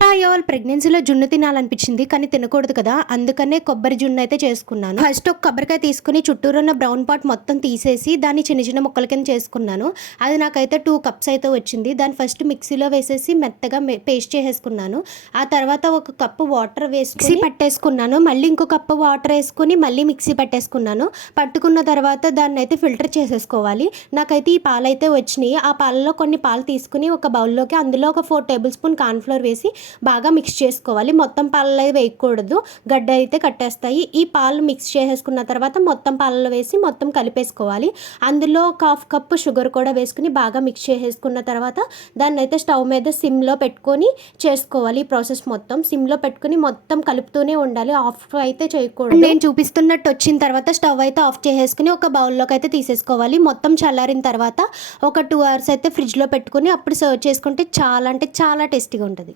Hi ప్రెగ్నెన్సీలో జున్ను తినాలనిపించింది. కానీ తినకూడదు కదా! అందుకనే కొబ్బరి జున్ను అయితే చేసుకున్నాను. ఫస్ట్ ఒక కొబ్బరికాయ తీసుకొని చుట్టూరు ఉన్న బ్రౌన్ పార్ట్ మొత్తం తీసేసి దాన్ని చిన్న చిన్న ముక్కల కింద చేసుకున్నాను. అది నాకైతే 2 కప్స్ అయితే వచ్చింది. దాన్ని ఫస్ట్ మిక్సీలో వేసేసి మెత్తగా పేస్ట్ చేసేసుకున్నాను. ఆ తర్వాత ఒక కప్పు వాటర్ వేసి మిక్సీ పట్టేసుకున్నాను. మళ్ళీ ఇంకో కప్పు వాటర్ వేసుకొని మళ్ళీ మిక్సీ పట్టేసుకున్నాను. పట్టుకున్న తర్వాత దాన్నయితే ఫిల్టర్ చేసేసుకోవాలి. నాకైతే ఈ పాలైతే వచ్చినాయి. ఆ పాలలో కొన్ని పాలు తీసుకొని ఒక బౌల్లోకి అందులో ఒక 4 టేబుల్ స్పూన్ కార్న్‌ఫ్లోర్ వేసి బాగా మిక్స్ చేసుకోవాలి. మొత్తం పాలలో వేయకూడదు, గడ్డ అయితే కట్టేస్తాయి. ఈ పాలు మిక్స్ చేసేసుకున్న తర్వాత మొత్తం పాలలో వేసి మొత్తం కలిపేసుకోవాలి. అందులో ఒక హాఫ్ కప్పు షుగర్ కూడా వేసుకుని బాగా మిక్స్ చేసేసుకున్న తర్వాత దాన్ని అయితే స్టవ్ మీద సిమ్లో పెట్టుకొని చేసుకోవాలి. ఈ ప్రాసెస్ మొత్తం సిమ్లో పెట్టుకుని మొత్తం కలుపుతూనే ఉండాలి. ఆఫ్ అయితే చేయకూడదు. నేను చూపిస్తున్నట్టు వచ్చిన తర్వాత స్టవ్ అయితే ఆఫ్ చేసేసుకుని ఒక బౌల్లోకి అయితే తీసేసుకోవాలి. మొత్తం చల్లారిన తర్వాత ఒక 2 అవర్స్ అయితే ఫ్రిడ్జ్లో పెట్టుకుని అప్పుడు సర్వ్ చేసుకుంటే చాలా అంటే చాలా టేస్టీగా ఉంటుంది.